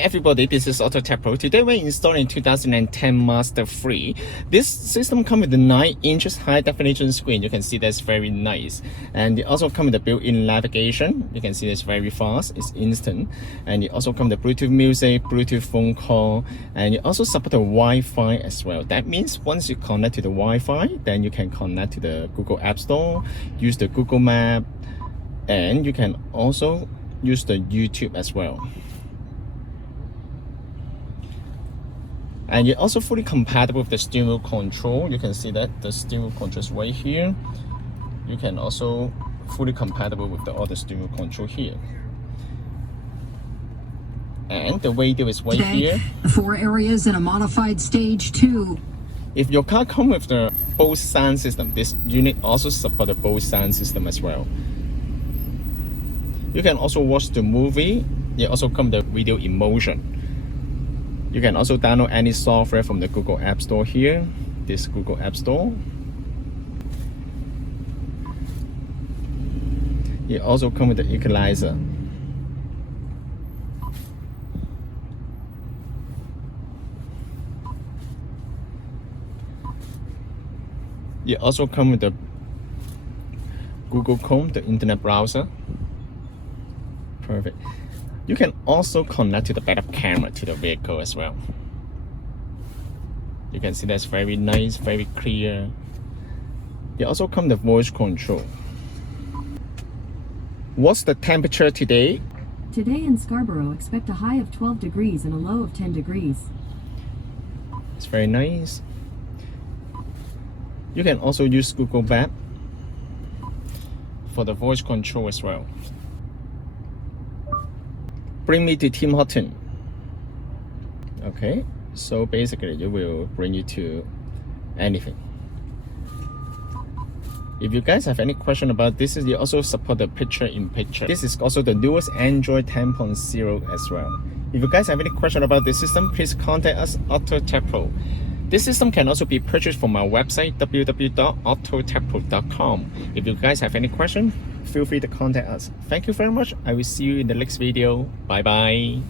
Hey everybody, this is AutoTecPro. Today we're installing 2010 Mazda 3. This system comes with a 9 inches high definition screen. You can see that's very nice. And it also comes with the built-in navigation. You can see it's very fast, it's instant. And it also comes with Bluetooth music, Bluetooth phone call, and it also supports Wi-Fi as well. That means once you connect to the Wi-Fi, then you can connect to the Google App Store, use the Google Map, and you can also use the YouTube as well. And it's also fully compatible with the steering wheel control. You can see that the steering wheel control is right here. You can also fully compatible with the other steering wheel control here. And the radio is right here. 4 areas in a modified stage 2. If your car comes with the Bose sound system, this unit also supports the Bose sound system as well. You can also watch the movie. It also comes with the video in motion. You can also download any software from the Google App Store here, this Google App Store. It also comes with the equalizer. It also comes with the Google Chrome, the internet browser. Perfect. You can also connect to the backup camera to the vehicle as well. You can see that's very nice, very clear. It also comes with voice control. What's the temperature today? Today in Scarborough, expect a high of 12 degrees and a low of 10 degrees. It's very nice. You can also use Google Map for the voice control as well. Bring me to Tim Horton. Okay, so basically it will bring you to anything. If you guys have any question about this, you also support the picture-in-picture. This is also the newest Android 10.0 as well. If you guys have any question about this system, please contact us, AutoTecPro. This system can also be purchased from our website, www.autotecpro.com. If you guys have any question, feel free to contact us. Thank you very much. I will see you in the next video. Bye bye.